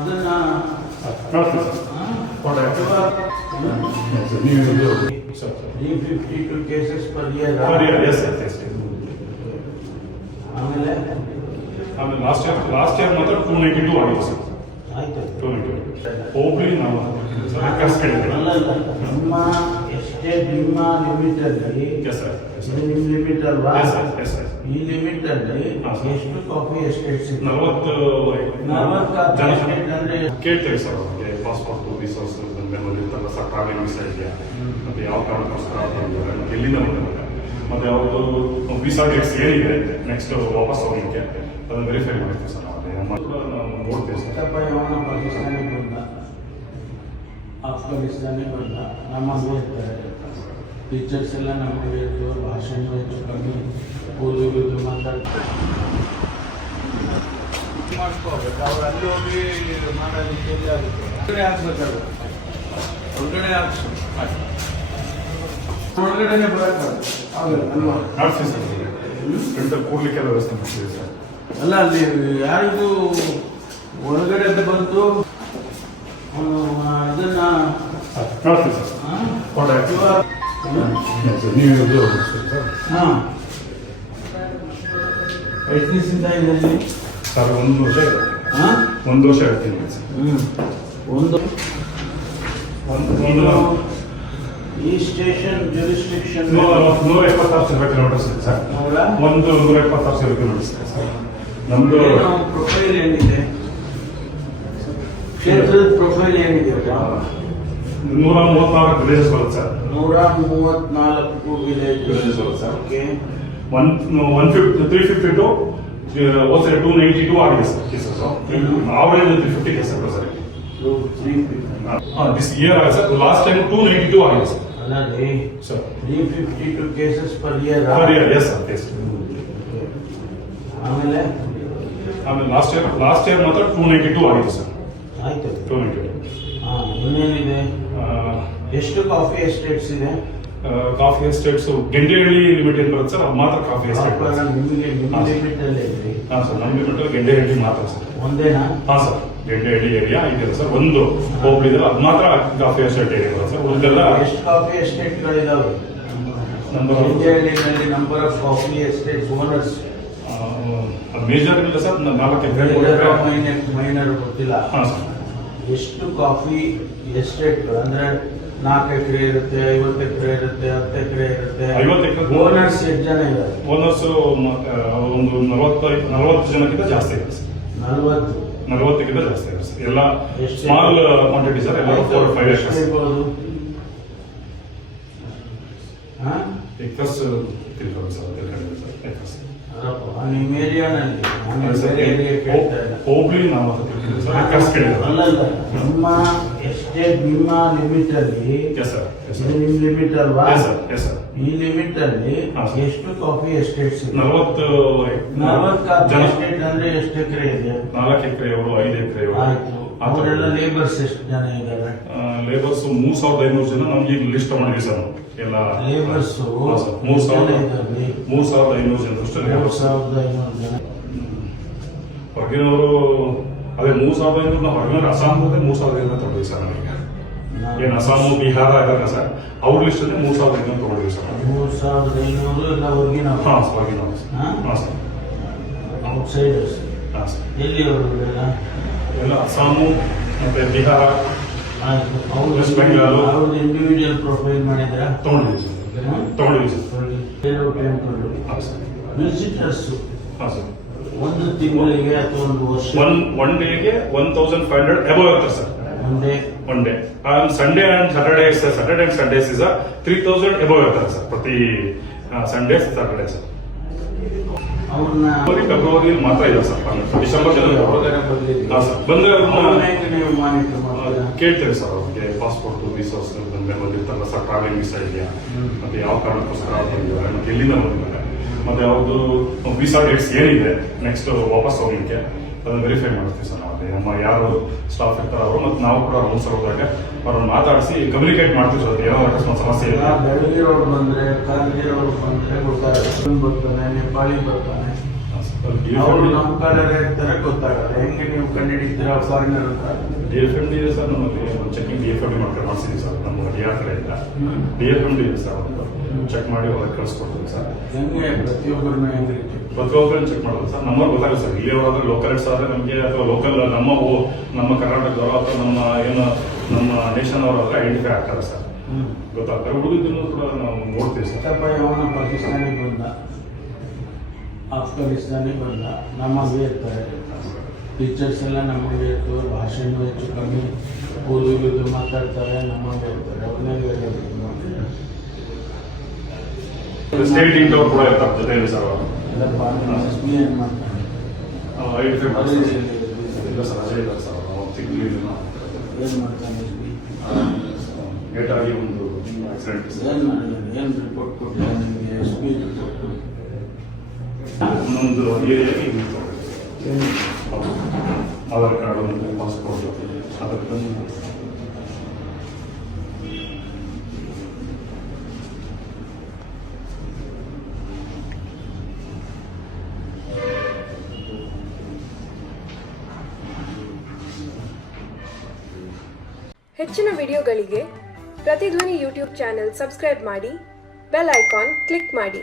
ಇದನ್ನ $352 cases per year. Yes, yes. ಆಮೇಲೆ last year ಮಾತ್ರ 292 ಆಗಿದೆ ಸರ್. ಆಯ್ತು 292 ಹೋಗ್ಲಿ ನಾವು ಅಲ್ಲಲ್ಲ ನಿಮ್ಮ ಎಸ್ಟೇಟ್ ನಿಮ್ಮ ಲಿಮಿಟ್ ಅಲ್ಲಿ ನಿಮ್ಮ ಲಿಮಿಟ್ ಅಲ್ವಾ ಈ ಲಿಮಿಟ್ ಅಲ್ಲಿ ಎಷ್ಟು ಕಾಫಿ ಎಸ್ಟೇಟ್ಸ್ 40 ಎಸ್ಟೇಟ್ ಅಂದ್ರೆ ಕೇಳ್ತೇವೆ ಸರ್ ಅವ್ರಿಗೆ ಪಾಸ್ಪೋರ್ಟ್ ವೀಸಾಸ್ ಬಂದಿರ್ತಲ್ಲ ಸರ್ ಟ್ರಾವೆಲಿಂಗ್ ವೀಸಾ ಇದೆಯಾ ಮತ್ತೆ ಯಾವ ಕಾರಣಕ್ಕೋಸ್ಕರ ಮತ್ತೆ ಎಲ್ಲಿಂದ ಬಂದಿದ್ದಾರೆ ಮತ್ತೆ ಅವ್ರದ್ದು ವೀಸಾ ಡೇಟ್ಸ್ ಏನಿದೆ ನೆಕ್ಸ್ಟ್ ವಾಪಸ್ ಹೋಗ್ಲಿಕ್ಕೆ ಅದನ್ನು ವೆರಿಫೈ ಮಾಡ್ತೀವಿ ಸರ್ ನಾವು ನೋಡ್ತೇವೆ ಸರ್. ಪಾಕಿಸ್ತಾನಿಗೆ ಬಂದ ಅಫ್ಘಾನಿಸ್ತಾನಿಗೆ ಬಂದ ನಮಗೆ ಇರ್ತಾರೆ ಟೀಚರ್ಸ್ ಎಲ್ಲ ನಮಗೆ ಇತ್ತು ಭಾಷಣ ಹೆಚ್ಚು ಕಮ್ಮಿ ಓದುವುದು ಮಾತಾಡ್ತಾರೆ ಮಾಡ್ಕೋಬೇಕು ಅವ್ರು ಅಲ್ಲಿ ಹೋಗಿ ಮಾಡೋದಕ್ಕೆ ಎಲ್ಲಿ ಆಗುತ್ತೆ ಹೊರಗಡೆ ಹಾಕ್ಬೇಕಾಗುತ್ತೆ ಹೊರಗಡೆ ಹಾಕ್ಸು ಹೊರಗಡೆನೆ ಬರೋಕ್ಕಾಗುತ್ತೆ ಕೂರ್ಲಿಕ್ಕೆ ವ್ಯವಸ್ಥೆ ಮಾಡ್ತೀವಿ ಸರ್. ಅಲ್ಲ ಅಲ್ಲಿ ಯಾರಿಗೂ ಒಳಗಡೆ ಬಂತು ಇದನ್ನ ನೋಡ್ತೀವಿ ಸರ್. ಎಷ್ಟು ದಿವಸದಿಂದ ಇದೆ ಸರ್ 1 ವರ್ಷ ಇದೆ. 1 ವರ್ಷ ಇರ್ತೀನಿ ಸರ್. ಒಂದು ಈ ಸ್ಟೇಷನ್ ಜುರಿಸ್ಡಿಕ್ಷನ್ 176 ಕಿಲೋಮೀಟರ್ಸ್ ಇದೆ ಸರ್. 176 ಕಿಲೋಮೀಟರ್ಸ್ ಇದೆ ಸರ್. ನಮ್ದು ಪ್ರೊಫೈಲ್ ಏನಿದೆ ಕ್ಷೇತ್ರದ ಪ್ರೊಫೈಲ್ ಏನಿದೆ 134 ವಿಲೇಜಸ್ ಬರುತ್ತೆ ಸರ್. 134 ವಿಲೇಜಸ್ ಬರುತ್ತೆ ಸರ್. ಓಕೆ 352 292 ಆಗಿದೆ sir cases. Average 350 case sir. This year sir last time 292 ಆಗಿದೆ ಸರ್. ಅಲ್ಲ ರೀ sir 352 cases per year yes sir case. ಆಮೇಲೆ ಲಾಸ್ಟ್ ಇಯರ್ ಮಾತ್ರ 292 ಆಗಿದೆ ಸರ್. ಆಯ್ತು 292. ಇನ್ನೇನಿದೆ ಎಷ್ಟು ಕಾಫಿ ಎಸ್ಟೇಟ್ಸ್ ಇದೆ ಕಾಫಿ ಎಸ್ಟೇಟ್ಸ್ ಗೆಂಡೆಹಳ್ಳಿ ಲಿಮಿಟೆಡ್ ಬರುತ್ತೆ ಸರ್. ಅದು ಮಾತ್ರ ಕಾಫಿ ಎಸ್ಟೇಟ್. ನಿಮಗೆ ನಿಮ್ಮ ಲಿಮಿಟ್ ಅಲ್ಲಿ ಇದ್ರಿ ಹಾಂ ಸರ್ ನಮ್ಮ ಲಿಮಿಟ್ ಗೆಂಡೆಹಳ್ಳಿ ಮಾತ್ರ ಸರ್. ಒಂದೇನಾ? ಹಾಂ ಸರ್ ಗೆಂಡೆಹಳ್ಳಿ ಏರಿಯಾ ಇದೆಯಲ್ಲ ಸರ್ ಒಂದು ಹೋಗ್ಲಿದೆ ಅದು ಮಾತ್ರ ಕಾಫಿ ಎಸ್ಟೇಟ್ ಏರಿಯಾ ಬರುತ್ತೆ ಸರ್. ಉಳಿದೆಲ್ಲ ಎಷ್ಟು ಕಾಫಿ ಎಸ್ಟೇಟ್ಗಳಿದಾವೆ ಗೆಂಡೆಹಳ್ಳಿನಲ್ಲಿ? Number of coffee estates owners major ಇಲ್ಲ ಸರ್. 4 ಎಕರೆ ಮೈನರ್ ಗೊತ್ತಿಲ್ಲ. ಹಾಂ ಸರ್. ಎಷ್ಟು ಕಾಫಿ ಎಸ್ಟೇಟ್ಗಳು ಅಂದ್ರೆ 4 ಎಕರೆ ಇರುತ್ತೆ, 50 ಎಕರೆ ಇರುತ್ತೆ, 10 ಎಕರೆ ಇರುತ್ತೆ. 50 ಎಕರೆ ಓನರ್ಸ್ ಎಷ್ಟು ಜನ ಇದ್ದಾರೆ? ಓನರ್ಸ್ ಒಂದು 40 ಜನಕ್ಕಿಂತ ಜಾಸ್ತಿ ಇದೆ ಸರ್. 40ಕ್ಕಿಂತ ಜಾಸ್ತಿ ಇದೆ ಸರ್. ಎಲ್ಲ ಸ್ಮಾಲ್ ಕ್ವಾಂಟಿಟಿ ಸರ್. ಎಲ್ಲ 4-5 ಎಕರ್ಸ್ ಎಕರ್ಸ್ ತಿಳ್ಕೊಳ್ಳಿ ಸರ್. ಎಕರ್ಸ್ ನಿಮ್ಮ ಏರಿಯಾನಲ್ಲಿ ಹೋಗ್ಲಿ ನಾವು ಅಲ್ಲಲ್ಲ ನಿಮ್ಮ ಎಸ್ಟೇಟ್ ನಿಮ್ಮ ಲಿಮಿಟ್ ಅಲ್ಲಿ ನಿಮ್ಮ ಲಿಮಿಟ್ ಅಲ್ವಾ? ಈ ಲಿಮಿಟ್ ಅಲ್ಲಿ ಎಷ್ಟು ಕಾಫಿ ಎಸ್ಟೇಟ್ಸ್? 40 ಎಸ್ಟೇಟ್ ಅಂದ್ರೆ ಎಷ್ಟು ಎಕರೆ ಇದೆ? 4 ಎಕರೆಯವರು 5 ಎಕರೆಯವರು. ಆಯ್ತು. ಅವರೆಲ್ಲ ಲೇಬರ್ಸ್ ಎಷ್ಟು ಜನ ಇದ್ದಾರೆ? ಲೇಬರ್ಸ್ 3500 ಜನ. ನಮ್ಗೆ ಈಗ ಲಿಸ್ಟ್ ಮಾಡಿದ್ವಿ ಸರ್. ಎಲ್ಲ ಲೇಬರ್ಸ್ 3500 ಜನರಷ್ಟು ಲೇಬರ್ಸ್. 3500 ಜನ. ಹೊರಗಿನವರು ಅದೇ 3500 ನಾವು ಹೊರಗಿನ ಅಸ್ಸಾಂಗೆ 3500 ತಗೊಂಡಿವಿ ಸರ್. ನಮಗೆ ಏನು ಅಸ್ಸಾಮು ಬಿಹಾರ ಇದ್ದಾರೆ ಸರ್. ಅವ್ರ ಲಿಸ್ಟ್ ಅಲ್ಲಿ 3500 ತಗೊಂಡಿವಿ ಸರ್. 3500 ಎಲ್ಲ ಹೊರಗಿನ? ಹಾಂ ಹೊರಗಿನ. ಹಾಂ ಸರ್. ಔಟ್ಸೈಡರ್ಸ್. ಹಾಂ ಸರ್. ಎಲ್ಲಿ ಅವರು ಎಲ್ಲ ಅಸ್ಸಾಮು ಮತ್ತೆ ಬಿಹಾರ, ವೆಸ್ಟ್ ಬೆಂಗಾಲ್. ಅವ್ರದ್ದು ಇಂಡಿವಿಜುವಲ್ ಪ್ರೊಫೈಲ್ ಮಾಡಿದ್ರ? ತಗೊಂಡಿವಿ ಸರ್. ವಿಸಿಟರ್ಸ್ ಹಾಂ ಸರ್. ಒಂದು ತಿಂಗಳಿಗೆ ಅಥವಾ ಒಂದು ವರ್ಷ? ಒನ್ ಡೇಗೆ 1500 ಅಬೌವ್ ಇರ್ತಾರೆ sir. One day Sunday and Sundays is 3000 above ಇರ್ತಾರೆ ಸರ್. ಪ್ರತಿ ಸಂಡೇ ಸ್ಯಾಟರ್ಡೇ ಸರ್. ಅವ್ರನ್ನ ಫೆಬ್ರವರಿ ಮಾತ್ರ ಇದೆ ಸರ್. ಡಿಸೆಂಬರ್ ಬಂದ್ರೆ ನೀವು ಮಾನಿಟರ್ ಕೇಳ್ತೇವೆ ಸರ್. ಅವ್ರಿಗೆ ಪಾಸ್ಪೋರ್ಟ್ ವೀಸಾಸ್ ಬಂದಿರ್ತಲ್ಲ ಸರ್. ಟ್ರಾವೆಲಿಂಗ್ ವೀಸಾ ಇದೆಯಾ ಮತ್ತೆ ಯಾವ ಕಾರಣಕ್ಕೋಸ್ಕರ ಬಂದಿದ್ದಾರೆ ಮತ್ತೆ ಎಲ್ಲಿಂದ ಬಂದಿದ್ದಾರೆ ಮತ್ತೆ ಅವ್ರದ್ದು ವೀಸಾ ಡೇಟ್ಸ್ ಏನಿದೆ ನೆಕ್ಸ್ಟ್ ವಾಪಸ್ ಹೋಗ್ಲಿಕ್ಕೆ ಅದನ್ನು ವೆರಿಫೈ ಮಾಡ್ತೀವಿ ಸರ್. ನಾವು ನಮ್ಮ ಯಾರು ಸ್ಟಾಫ್ ಇರ್ತಾರೆ ಅವರು ಮತ್ತು ನಾವು ಕೂಡ ರೂಲ್ಸ್ ಹೋದಾಗ ಅವ್ರನ್ನ ಮಾತಾಡಿಸಿ ಕಮ್ಯುನಿಕೇಟ್ ಮಾಡ್ತೀವಿ ಸರ್. ಏನೋ ಅಕಸ್ಮಾತ್ ಸಮಸ್ಯೆ ಇಲ್ಲ. ಬೆಳಗಿರೋರು ಬಂದ್ರೆ ಕಾರ್ಗಿರೋರು ಬಂದ್ರೆ ಬರ್ತಾರೆ, ಬರ್ತಾನೆ, ನೇಪಾಳಿ ಬರ್ತಾನೆ. ಅವರು ನಮ್ಮ ಕಡೆ ಇರ್ತಾರೆ ಗೊತ್ತಾಗಲ್ಲ. ಹೆಂಗೆ ನೀವು ಕಂಡುಹಿಡಿತೀರಾ ಫಾರಿನರ್ ಅಂತ? DFMD ಇದೆ ಸರ್, ನಮ್ಮಲ್ಲಿ ಚೆಕಿಂಗ್ DFMD ಮಾಡ್ಸಿದ್ದೀವಿ ಸರ್, ನಮ್ಮ DR ಕಡೆಯಿಂದ DFMD ಇದೆ ಸರ್, ಚೆಕ್ ಮಾಡಿ ಹೊರಗೆ ಕಳಿಸ್ಕೊಡ್ತೀವಿ ಸರ್. ಹೆಂಗೆ ಪ್ರತಿಯೊಬ್ಬರನ್ನ ಹೆಂಗೆ ಪ್ರತಿಯೊಬ್ಬರನ್ನು ಚೆಕ್ ಮಾಡೋದು ಸರ್, ನಮ್ಮವ್ರು ಗೊತ್ತಾಗಲ್ಲ ಸರ್. ಇಲ್ಲಿಯವರಾದ್ರೆ ಲೋಕಲ್ಸ್ ಆದರೆ ನಮಗೆ, ಅಥವಾ ಲೋಕಲ್ ನಮ್ಮ ಕರ್ನಾಟಕದವರು ಅಥವಾ ನಮ್ಮ ನೇಷನ್ ಅವರಾದ್ರೆ ಐಡೆಂಟಿಫೈ ಆಗ್ತಾರೆ ಸರ್, ಗೊತ್ತಾಗ್ತಾರೆ. ಹುಡುಗಿದ್ದನ್ನು ಕೂಡ ನಾವು ನೋಡ್ತೀವಿ ಸರ್. ಅವನ ಪಾಕಿಸ್ತಾನಿಗೆ ಬಂದ, ಆಫ್ಘಾನಿಸ್ತಾನಿಗೆ ಬಂದ, ನಮಗೆ ಇರ್ತಾರೆ ಟೀಚರ್ಸ್ ಎಲ್ಲ ನಮಗೆ ಇರ್ತವೆ, ಭಾಷೆನೂ ಹೆಚ್ಚು ಕಮ್ಮಿ, ಓದುವುದು ಮಾತಾಡ್ತಾರೆ, ನಮಗೆ ಇರ್ತಾರೆ. ಅವನಿಗೆ ಸ್ಟೇಟ್ ಇಂಟರ್ ಕೂಡ ಇರ್ತಾರೆ ಜೊತೆಯಲ್ಲಿ ಸರ್. SB ಏನು ಮಾಡ್ತಾನೆ? ಐಡೆಂಟಿಫೈ ಮಾಡ್ತಾರೆ ಇಲ್ಲ ಸರ್, ರಜೆ ಇಲ್ಲ ಸರ್, ತಿಂಗಳು ಏನು ಮಾಡ್ತಾನೆ SB? ಲೇಟ್ ಆಗಿ ಒಂದು ಆಕ್ಸಿಡೆಂಟ್ ಏನು ರಿಪೋರ್ಟ್ ಕೊಟ್ಟಿಲ್ಲ ನಿಮಗೆ? SB ರಿಪೋರ್ಟ್ ಒಂದೊಂದು ಏರಿಯಾಗೆ ಆಧಾರ್ ಕಾರ್ಡ್, ಒಂದು ಪಾಸ್ಪೋರ್ಟ್, ಅದಕ್ಕೆ ಹೆಚ್ಚಿನ ವಿಡಿಯೋಗಳಿಗೆ ಪ್ರತಿಧ್ವನಿ ಯೂಟ್ಯೂಬ್ ಚಾನೆಲ್ ಸಬ್ಸ್ಕ್ರೈಬ್ ಮಾಡಿ, ಬೆಲ್ ಐಕಾನ್ ಕ್ಲಿಕ್ ಮಾಡಿ.